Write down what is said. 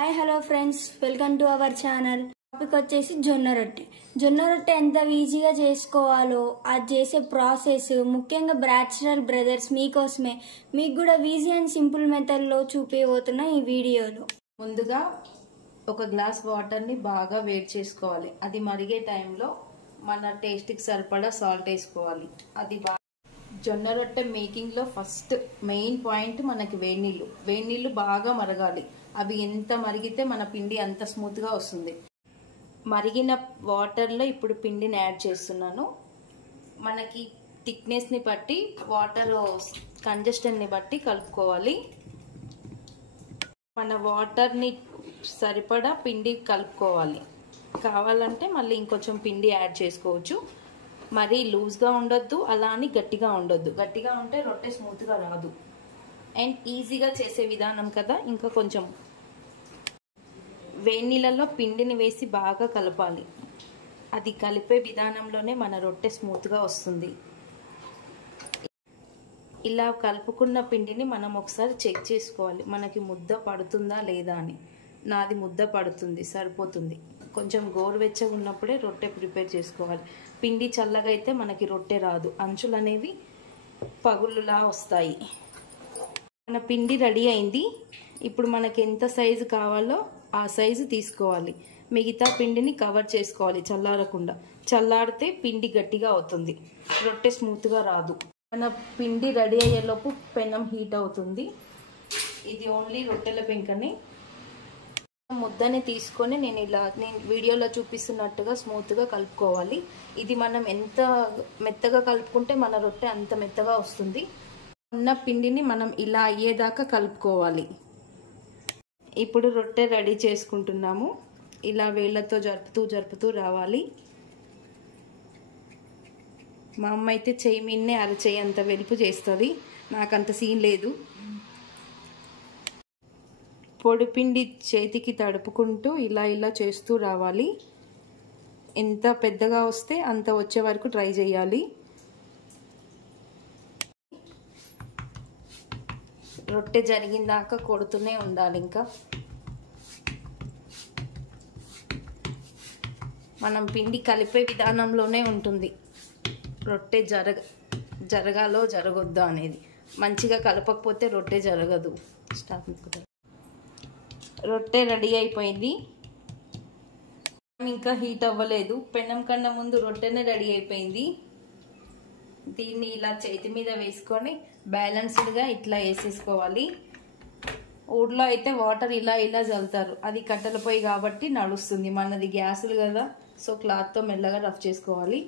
Hi hello friends, welcome to our channel. Topic వచ్చేసి జొన్న రొట్టె. జొన్న రొట్టె ఎంత ఈజీగా చేసుకోవాలో అది చేసే ప్రాసెస్ ముఖ్యంగా బ్యాచిలర్ బ్రదర్స్ మీకోసమే, మీకు కూడా ఈజీ అండ్ సింపుల్ మెథడ్లో చూపించబోతున్నా ఈ వీడియోలో. ముందుగా ఒక గ్లాస్ వాటర్ని బాగా వేడి చేసుకోవాలి. అది మరిగే టైంలో మన టేస్ట్కి సరిపడా సాల్ట్ వేసుకోవాలి. అది జొన్న రొట్టె మేకింగ్లో ఫస్ట్ మెయిన్ పాయింట్ మనకి వేడి నీళ్ళు బాగా మరగాలి. అవి ఎంత మరిగితే మన పిండి అంత స్మూత్గా వస్తుంది. మరిగిన వాటర్లో ఇప్పుడు పిండిని యాడ్ చేస్తున్నాను. మనకి థిక్నెస్ని బట్టి వాటర్ కంజెస్టన్ని బట్టి కలుపుకోవాలి. మన వాటర్ని సరిపడా పిండి కలుపుకోవాలి. కావాలంటే మళ్ళీ ఇంకొంచెం పిండి యాడ్ చేసుకోవచ్చు. మరీ లూజ్గా ఉండొద్దు, అలా అని గట్టిగా ఉండొద్దు. గట్టిగా ఉంటే రొట్టె స్మూత్గా రాదు. అండ్ ఈజీగా చేసే విధానం కదా, ఇంకా కొంచెం వేడి నీళ్ళలో పిండిని వేసి బాగా కలపాలి. అది కలిపే విధానంలోనే మన రొట్టె స్మూత్గా వస్తుంది. ఇలా కలుపుకున్న పిండిని మనం ఒకసారి చెక్ చేసుకోవాలి, మనకి ముద్ద పడుతుందా లేదా అని. నాది ముద్ద పడుతుంది, సరిపోతుంది. కొంచెం గోరువెచ్చగా ఉన్నప్పుడే రొట్టె ప్రిపేర్ చేసుకోవాలి. పిండి చల్లగా అయితే మనకి రొట్టె రాదు, అంచులు అనేవి పగులులా వస్తాయి. మన పిండి రెడీ అయింది. ఇప్పుడు మనకి ఎంత సైజు కావాలో ఆ సైజు తీసుకోవాలి. మిగతా పిండిని కవర్ చేసుకోవాలి చల్లారకుండా. చల్లారితే పిండి గట్టిగా అవుతుంది, రొట్టె స్మూత్గా రాదు. మన పిండి రెడీ అయ్యేలోపు పెనం హీట్ అవుతుంది. ఇది ఓన్లీ రొట్టెల పెంకని. ముద్దని తీసుకొని నేను వీడియోలో చూపిస్తున్నట్టుగా స్మూత్గా కలుపుకోవాలి. ఇది మనం ఎంత మెత్తగా కలుపుకుంటే మన రొట్టె అంత మెత్తగా వస్తుంది. ఉన్న పిండిని మనం ఇలా అయ్యేదాకా కలుపుకోవాలి. ఇప్పుడు రొట్టె రెడీ చేసుకుంటున్నాము. ఇలా వేళ్ళతో జరుపుతూ రావాలి. మా అమ్మ అయితే చెయ్యి మీన్నే అరచేయి అంత వెలుపు చేస్తుంది, నాకంత సీన్ లేదు. పొడిపిండి చేతికి తడుపుకుంటూ ఇలా చేస్తూ రావాలి. ఎంత పెద్దగా వస్తే అంత వచ్చే వరకు ట్రై చేయాలి. రొట్టె జరిగిందాక కొడుతూనే ఉండాలి. ఇంకా మనం పిండి కలిపే విధానంలోనే ఉంటుంది రొట్టె జరగాలో జరగొద్దా అనేది. మంచిగా కలపకపోతే రొట్టె జరగదు. రొట్టె రెడీ అయిపోయింది. ఇంకా హీట్ అవ్వలేదు. పెనం కన్నా ముందు రొట్టెనే రెడీ అయిపోయింది. దీన్ని ఇలా చేతి మీద వేసుకొని బ్యాలెన్స్డ్గా ఇట్లా వేసేసుకోవాలి. ఊర్లో అయితే వాటర్ ఇలా చల్లుతారు, అది కట్టెల పొయ్యి కాబట్టి నడుస్తుంది. మనది గ్యాసులు కదా, సో క్లాత్తో మెల్లగా రఫ్ చేసుకోవాలి.